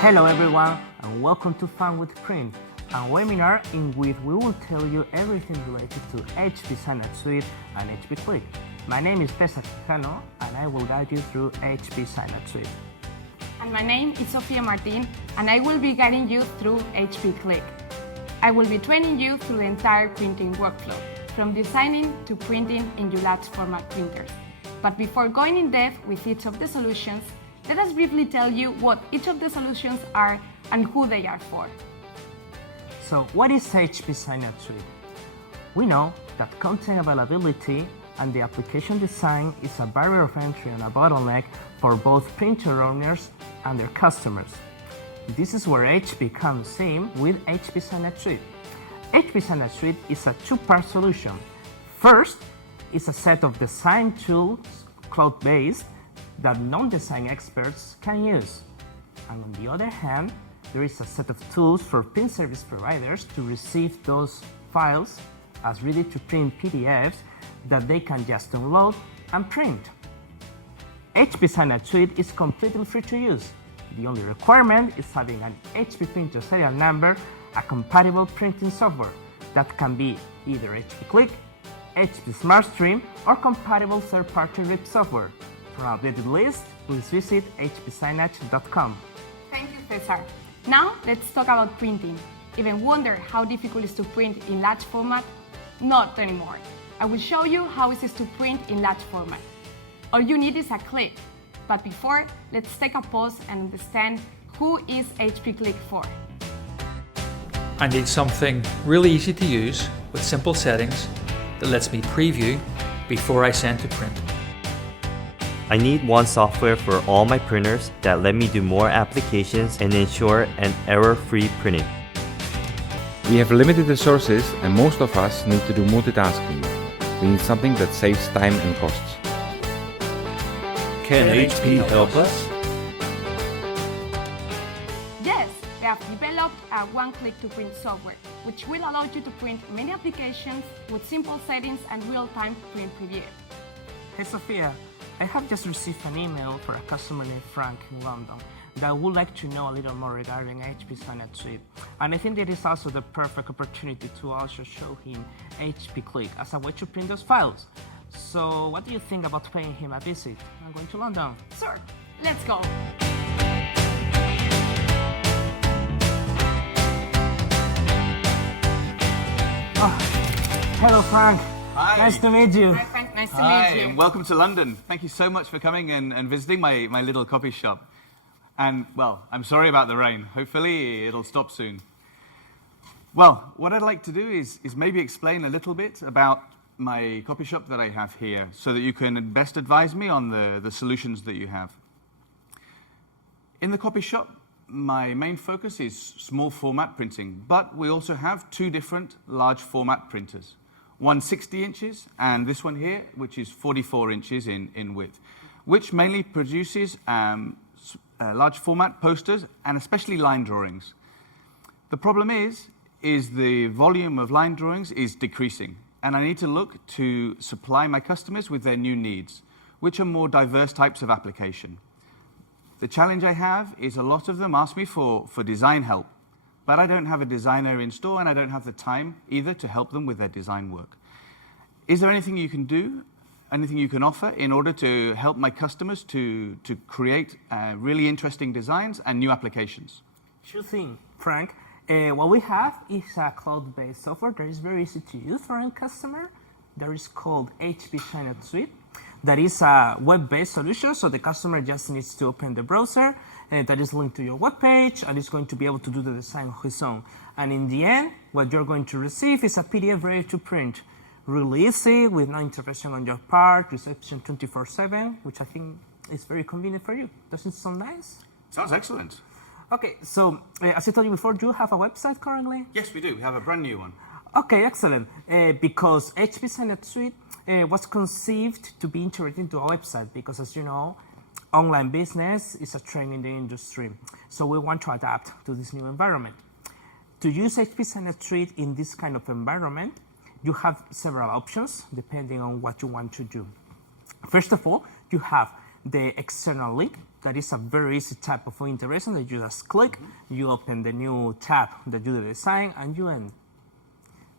Hello everyone and welcome to Fun with Print, a webinar in which we will tell you everything related to HP Signup Suite and HP Click. My name is Cesar Quijano and I will guide you through HP Signup Suite. And my name is Sofia Martin and I will be guiding you through HP Click. I will be training you through the entire printing workflow, from designing to printing in your large format printers. But before going in depth with each of the solutions, let us briefly tell you what each of the solutions are and who they are for. So what is HP Signup Suite? We know that content availability and the application design is a barrier of entry and a bottleneck for both printer owners and their customers. This is where HP comes in with HP Signup Suite. HP Signup Suite is a two-part solution. First, it's a set of design tools, cloud-based, that non-design experts can use. And on the other hand, there is a set of tools for print service providers to receive those files as ready-to-print PDFs that they can just download and print. HP Signup Suite is completely free to use. The only requirement is having an HP printer serial number, a compatible printing software that can be either HP Click, HP SmartStream, or compatible third-party RIP software. For an updated list, please visit hpsignup.com. Thank you, Cesar. Now let's talk about printing. Even wonder how difficult it is to print in large format? Not anymore. I will show you how it is to print in large format. All you need is a click. But before, let's take a pause and understand who is HP Click for. I need something really easy to use with simple settings that lets me preview before I send to print. I need one software for all my printers that let me do more applications and ensure an error-free printing. We have limited resources and most of us need to do multitasking. We need something that saves time and costs. Can HP help us? Yes, we have developed a one-click to print software, which will allow you to print many applications with simple settings and real-time print preview. Hey Sophia, I have just received an email for a customer named Frank in London that would like to know a little more regarding HP Signup Suite. And I think that is also the perfect opportunity to also show him HP Click as a way to print those files. So what do you think about paying him a visit? I'm going to London. Sure, let's go. Hello Frank. Hi. Nice to meet you. Hi, Frank. Nice to Hi, meet you. and welcome to London. Thank you so much for coming and visiting my little copy shop. And, well, I'm sorry about the rain. Hopefully it'll stop soon. Well, what I'd like to do is maybe explain a little bit about my copy shop that I have here so that you can best advise me on the solutions that you have. In the copy shop, my main focus is small format printing, but we also have two different large format printers. One 60 inches and this one here, which is 44 inches in width, which mainly produces large format posters and especially line drawings. The problem is the volume of line drawings is decreasing, and I need to look to supply my customers with their new needs, which are more diverse types of application. The challenge I have is a lot of them ask me for design help, but I don't have a designer in store and I don't have the time either to help them with their design work. Is there anything you can do, anything you can offer in order to help my customers to create really interesting designs and new applications? Sure thing, Frank. What we have is a cloud-based software that is very easy to use for end customer. That is called HP Signup Suite. That is a web-based solution, so the customer just needs to open the browser that is linked to your web page and is going to be able to do the design on his own. And in the end, what you're going to receive is a PDF ready to print. Really easy, with no intervention on your part, reception 24/7, which I think is very convenient for you. Doesn't it sound nice? Sounds excellent. Okay, so as I told you before, do you have a website currently? Yes, we do. We have a brand new one. Okay, excellent. Because HP Signup Suite was conceived to be integrated into a website because, as you know, online business is a trend in the industry. So we want to adapt to this new environment. To use HP Signup Suite in this kind of environment, you have several options depending on what you want to do. First of all, you have the external link that is a very easy type of integration that you just click, you open the new tab that you design, and you end.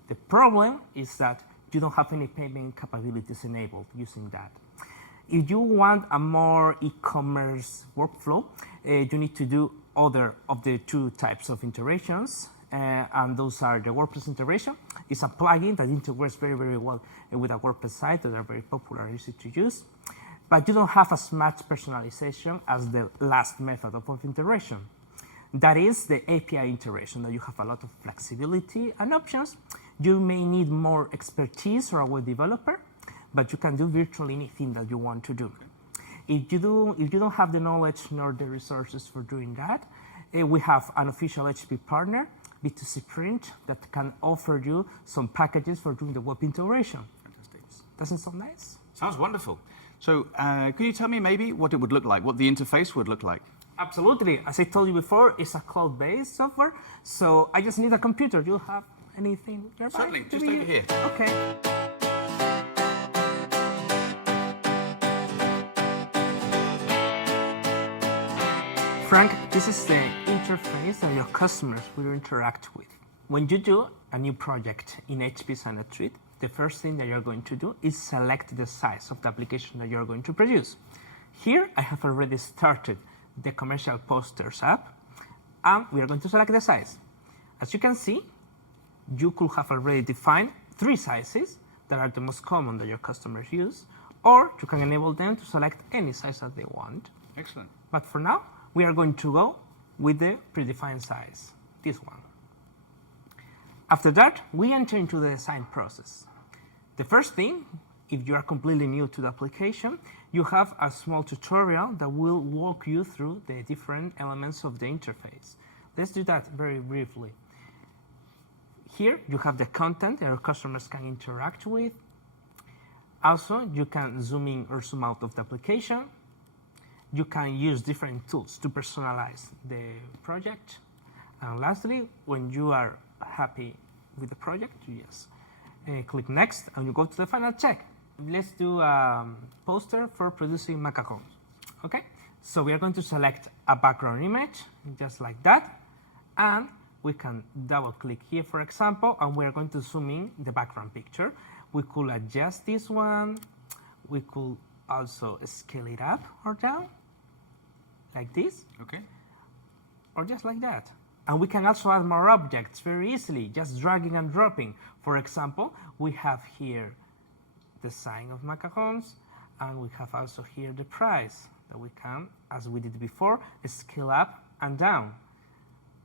The problem is that you don't have any payment capabilities enabled using that. If you want a more e-commerce workflow, you need to do other of the two types of integrations, and those are the WordPress integration. It's a plugin that integrates very, very well with a WordPress site that are very popular and easy to use. But you don't have as much personalization as the last method of integration. That is the API integration, that you have a lot of flexibility and options. You may need more expertise or a web developer, but you can do virtually anything that you want to do. If you don't have the knowledge nor the resources for doing that, we have an official HP partner, B2C Print, that can offer you some packages for doing the web integration. Fantastic. Doesn't sound nice? Sounds wonderful. So can you tell me maybe what it would look like, what the interface would look like? Absolutely. As I told you before, it's a cloud-based software, so I just need a computer. Do you have anything nearby? Certainly, just over here. Okay. Frank, this is the interface that your customers will interact with. When you do a new project in HP Signup Suite, the first thing that you're going to do is select the size of the application that you're going to produce. Here, I have already started the Commercial Posters app, and we are going to select the size. As you can see, you could have already defined 3 sizes that are the most common that your customers use, or you can enable them to select any size that they want. Excellent. But for now, we are going to go with the predefined size, this one. After that, we enter into the design process. The first thing, if you are completely new to the application, you have a small tutorial that will walk you through the different elements of the interface. Let's do that very briefly. Here, you have the content that your customers can interact with. Also, you can zoom in or zoom out of the application. You can use different tools to personalize the project. And lastly, when you are happy with the project, you just click next and you go to the final check. Let's do a poster for producing macarons. Okay, so we are going to select a background image, just like that. And we can double click here, for example, and we are going to zoom in the background picture. We could adjust this one. We could also scale it up or down, like this. Okay. Or just like that. And we can also add more objects very easily, just dragging and dropping. For example, we have here the sign of macarons, and we have also here the price that we can, as we did before, scale up and down.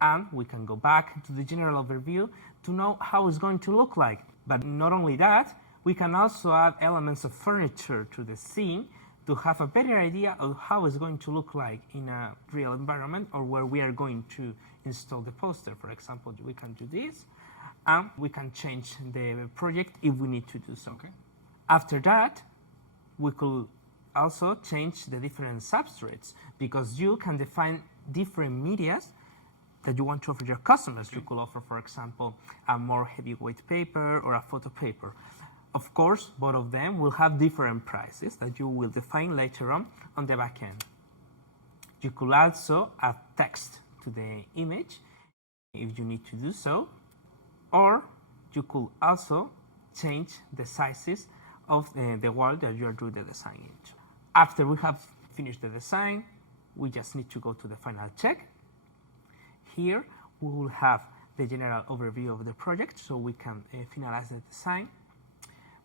And we can go back to the general overview to know how it's going to look like. But not only that, we can also add elements of furniture to the scene to have a better idea of how it's going to look like in a real environment or where we are going to install the poster. For example, we can do this, and we can change the project if we need to do so. Okay. After that, we could also change the different substrates, because you can define different medias that you want to offer your customers. You could offer, for example, a more heavyweight paper or a photo paper. Of course, both of them will have different prices that you will define later on the back end. You could also add text to the image if you need to do so, or you could also change the sizes of the wall that you are doing the design into. After we have finished the design, we just need to go to the final check. Here, we will have the general overview of the project, so we can finalize the design.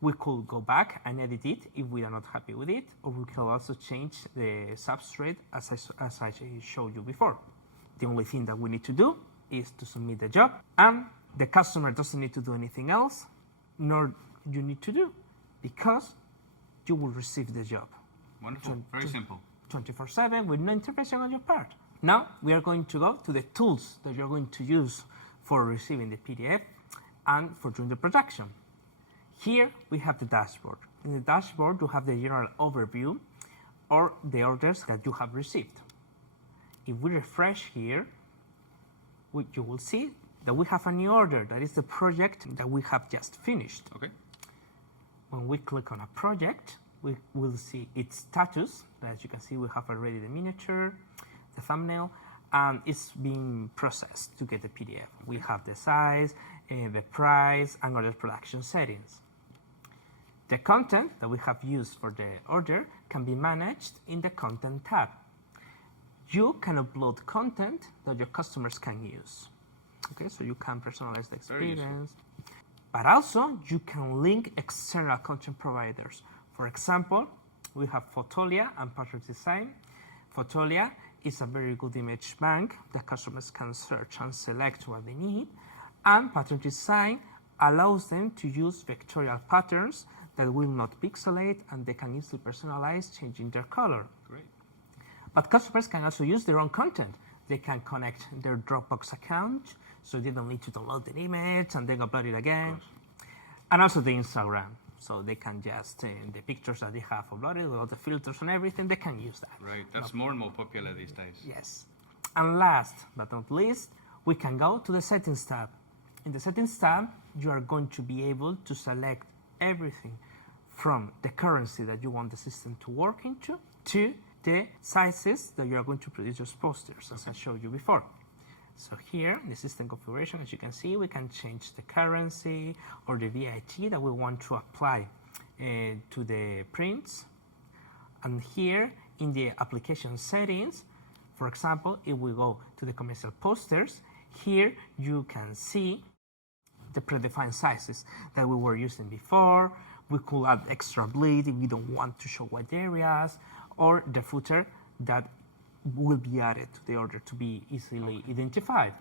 We could go back and edit it if we are not happy with it, or we can also change the substrate as I showed you before. The only thing that we need to do is to submit the job, and the customer doesn't need to do anything else, nor you need to do, because you will receive the job. Wonderful. Very simple. 24/7 with no intervention on your part. Now we are going to go to the tools that you're going to use for receiving the PDF and for doing the production. Here we have the dashboard. In the dashboard, you have the general overview or the orders that you have received. If we refresh here, you will see that we have a new order. That is the project that we have just finished. Okay. When we click on a project, we will see its status. As you can see, we have already the miniature, the thumbnail, and it's being processed to get the PDF. We have the size, the price, and other production settings. The content that we have used for the order can be managed in the Content tab. You can upload content that your customers can use. Okay, so you can personalize the experience. But also, you can link external content providers. For example, we have Fotolia and Partridge Design. Fotolia is a very good image bank that customers can search and select what they need. And Partridge Design allows them to use vectorial patterns that will not pixelate, and they can easily personalize, changing their color. Great. But customers can also use their own content. They can connect their Dropbox account, so they don't need to download the image and then upload it again. And also the Instagram, so they can just, the pictures that they have uploaded with all the filters and everything, they can use that. Right, that's more and more popular these days. Yes. And last but not least, we can go to the Settings tab. In the Settings tab, you are going to be able to select everything from the currency that you want the system to work into to the sizes that you are going to produce your posters, as I showed you before. So here, in the system configuration, as you can see, we can change the currency or the VAT that we want to apply to the prints. And here, in the application settings, for example, if we go to the commercial posters, here you can see the predefined sizes that we were using before. We could add extra bleed if we don't want to show wide areas, or the footer that will be added to the order to be easily identified.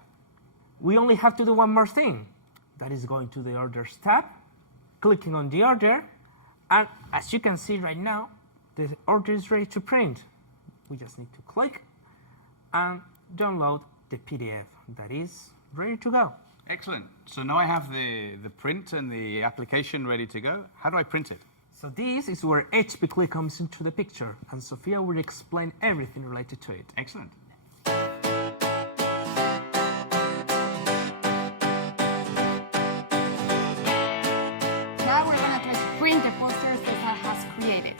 We only have to do one more thing. That is going to the Orders tab, clicking on the order, and as you can see right now, the order is ready to print. We just need to click and download the PDF that is ready to go. Excellent. So now I have the print and the application ready to go. How do I print it? So this is where HP Click comes into the picture, and Sophia will explain everything related to it. Excellent. Now we're going to try to print the posters Cesar has created.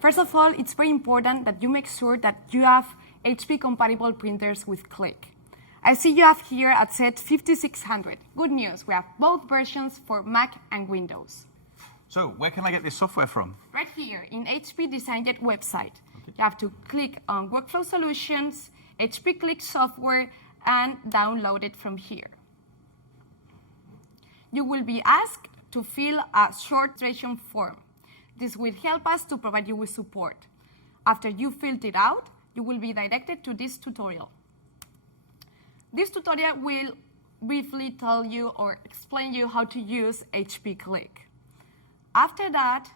First of all, it's very important that you make sure that you have HP compatible printers with Click. I see you have here at Z5600. Good news, we have both versions for Mac and Windows. So where can I get this software from? Right here in HP DesignJet website. Okay. You have to click on Workflow Solutions, HP Click software, and download it from here. You will be asked to fill a short registration form. This will help us to provide you with support. After you filled it out, you will be directed to this tutorial. This tutorial will briefly tell you or explain you how to use HP Click. After that,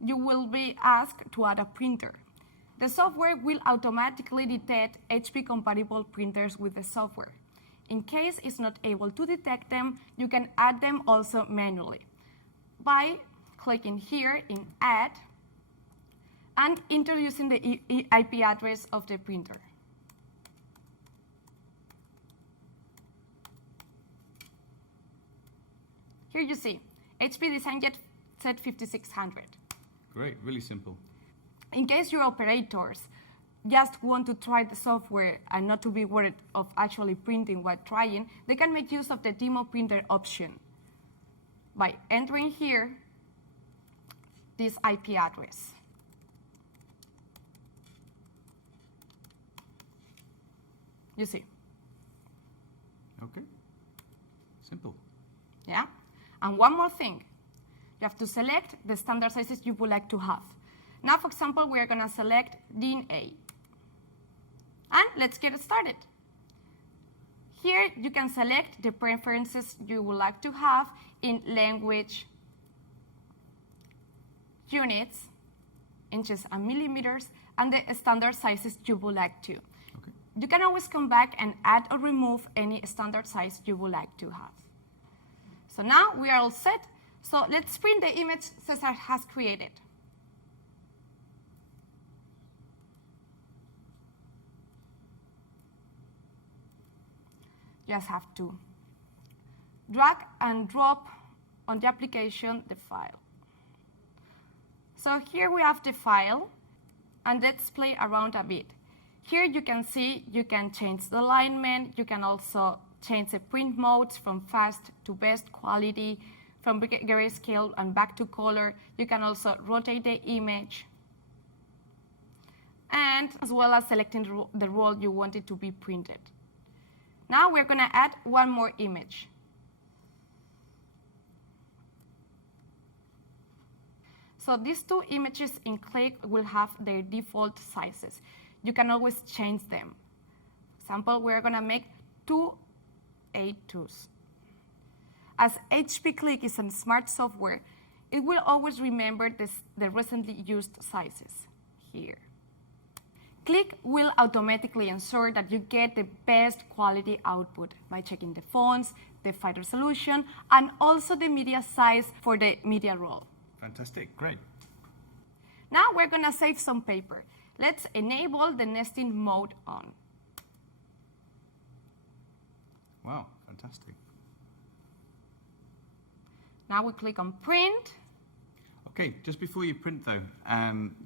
you will be asked to add a printer. The software will automatically detect HP compatible printers with the software. In case it's not able to detect them, you can add them also manually by clicking here in Add and introducing the IP address of the printer. Here you see, HP DesignJet Z5600. Great, really simple. In case your operators just want to try the software and not to be worried of actually printing while trying, they can make use of the demo printer option by entering here this IP address. You see. Okay, simple. Yeah? And one more thing. You have to select the standard sizes you would like to have. Now, for example, we're going to select DIN A. And let's get started. Here, you can select the preferences you would like to have in language, units, inches and millimeters, and the standard sizes you would like to. Okay. You can always come back and add or remove any standard size you would like to have. So now we are all set. So let's print the image Cesar has created. You just have to drag and drop on the application the file. So here we have the file, and let's play around a bit. Here you can see you can change the alignment, you can also change the print modes from fast to best quality, from grayscale and back to color. You can also rotate the image, and as well as selecting the role you want it to be printed. Now we're going to add one more image. So these two images in Qlik will have their default sizes. You can always change them. For example, we're going to make 2 A2s. As HP Qlik is a smart software, it will always remember the recently used sizes here. Qlik will automatically ensure that you get the best quality output by checking the fonts, the file resolution, and also the media size for the media roll. Fantastic, great. Now we're going to save some paper. Let's enable the nesting mode on. Wow, fantastic. Now we click on print. Okay, just before you print though,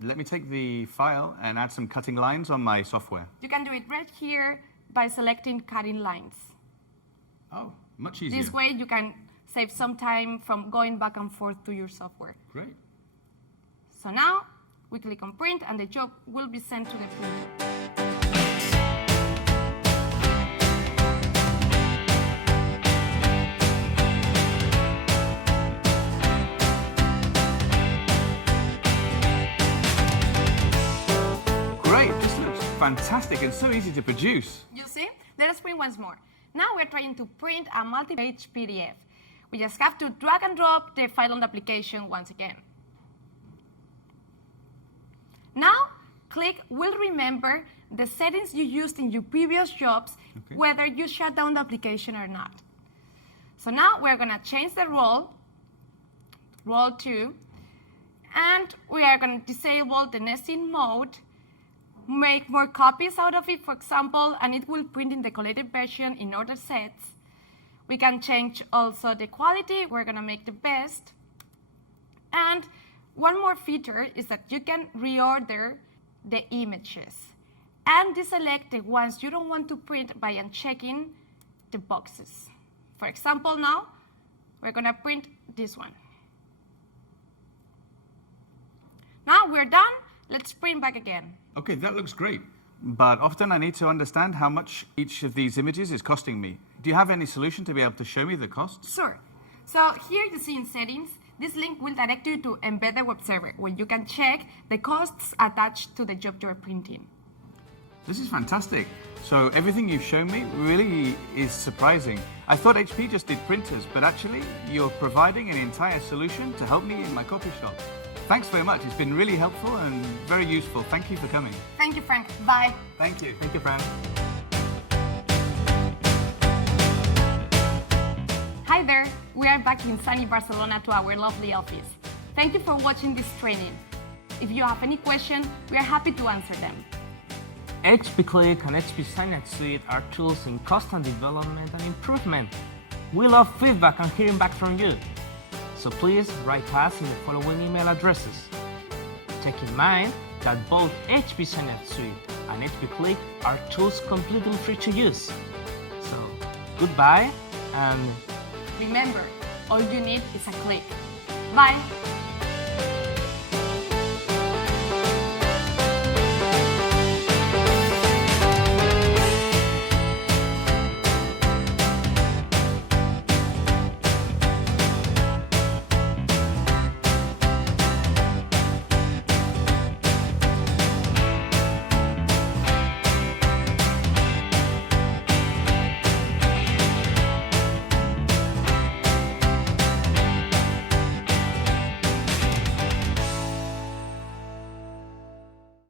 let me take the file and add some cutting lines on my software. You can do it right here by selecting cutting lines. Oh, much easier. This way you can save some time from going back and forth to your software. Great. So now we click on print and the job will be sent to the printer. Great, this looks fantastic and so easy to produce. You see? Let us print once more. Now we're trying to print a multi-page PDF. We just have to drag and drop the file on the application once again. Now, Qlik will remember the settings you used in your previous jobs, whether you shut down the application or not. So now we're going to change the role 2, and we are going to disable the nesting mode, make more copies out of it, for example, and it will print in the collated version in order sets. We can change also the quality. We're going to make the best. And one more feature is that you can reorder the images and deselect the ones you don't want to print by unchecking the boxes. For example, now we're going to print this one. Now we're done. Let's print back again. Okay, that looks great. But often I need to understand how much each of these images is costing me. Do you have any solution to be able to show me the costs? Sure. So here you see in settings, this link will direct you to Embedded Web Server, where you can check the costs attached to the job you're printing. This is fantastic. So everything you've shown me really is surprising. I thought HP just did printers, but actually you're providing an entire solution to help me in my copy shop. Thanks very much. It's been really helpful and very useful. Thank you for coming. Thank you, Frank. Bye. Thank you. Thank you, Fran. Hi there. We are back in sunny Barcelona to our lovely office. Thank you for watching this training. If you have any questions, we are happy to answer them. HP Qlik and HP Signet Suite are tools in constant development and improvement. We love feedback and hearing back from you. So please write us in the following email addresses. Take in mind that both HP Signet Suite and HP Qlik are tools completely free to use. So goodbye, and Remember, all you need is a click. Bye.